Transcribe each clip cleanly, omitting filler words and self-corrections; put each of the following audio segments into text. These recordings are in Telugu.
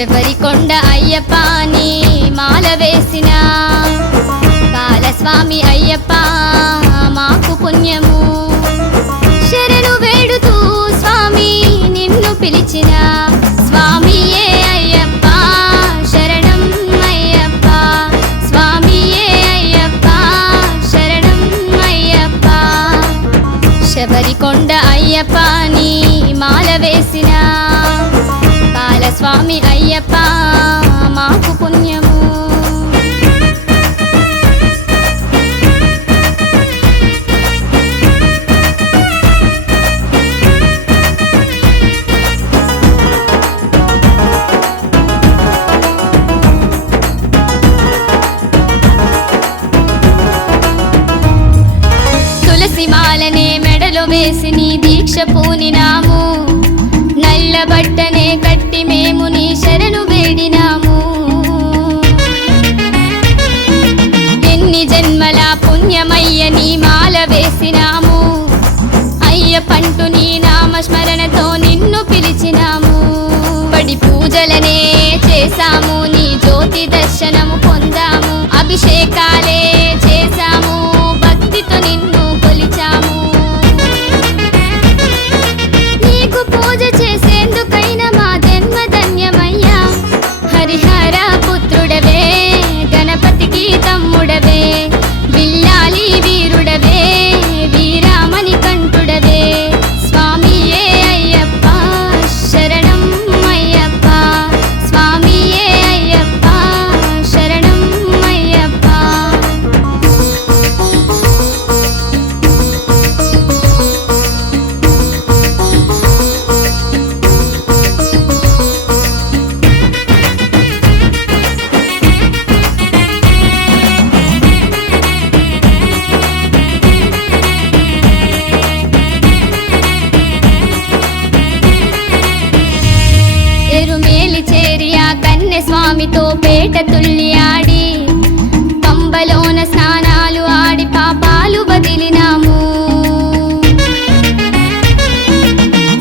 శబరికొండ అయ్యప్ప నీ మాల వేసిన బాలస్వామి అయ్యప్ప మాకు పుణ్యము శరణు వేడుతూ స్వామి నిన్ను పిలిచిన స్వామియే అయ్యప్ప శరణం అయ్యప్ప స్వామియే అయ్యప్ప శరణం అయ్యప్ప శబరికొండ అయ్యప్ప నీ మాల వేసిన బాలస్వామి అయ్యప్ప మాకు పుణ్యము తులసి మాలనే మెడలో వేసి నీ దీక్ష పూనినాము నల్ల బట్టనే కట్టి మేము నీ శరణు వేడినాము ఎన్ని జన్మల పుణ్యమయ్య నీ మాల వేసినాము అయ్యప్పంటూ నీ నామస్మరణతో నిన్ను పిలిచినాము పడి పూజలనే చేశాము నీ జ్యోతి దర్శనము పొందాము అభిషేకాలే చేశాము భక్తితో నిన్ను కొలిచాము నీకు పూజ చేసేందుకైనా మా జన్మ ధన్యమయ్యా హరిహర పుత్రుడవే గణపతికి తమ్ముడవే బిల్లాలి వీరుడవే వీరామణి కంఠుడవే స్వామియే అయ్యప్ప శరణం అయ్యప్ప స్వామియే అయ్యప్ప శరణం అయ్యప్ప ఎరుమేలి చేరియా కన్నె స్వామితో పేట తుల్లి ఆడి పంబలోన స్నానాలు ఆడి పాపాలు వదిలినాము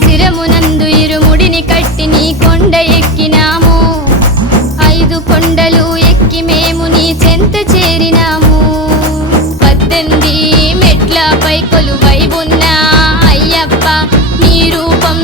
శిరమునందు ఇరుముడిని కట్టి నీ కొండ ఎక్కినాము 5 కొండలు ఎక్కి మేము నీ చెంత చేరినాము 18 మెట్లపై కొలువై ఉన్న అయ్యప్ప నీ రూపం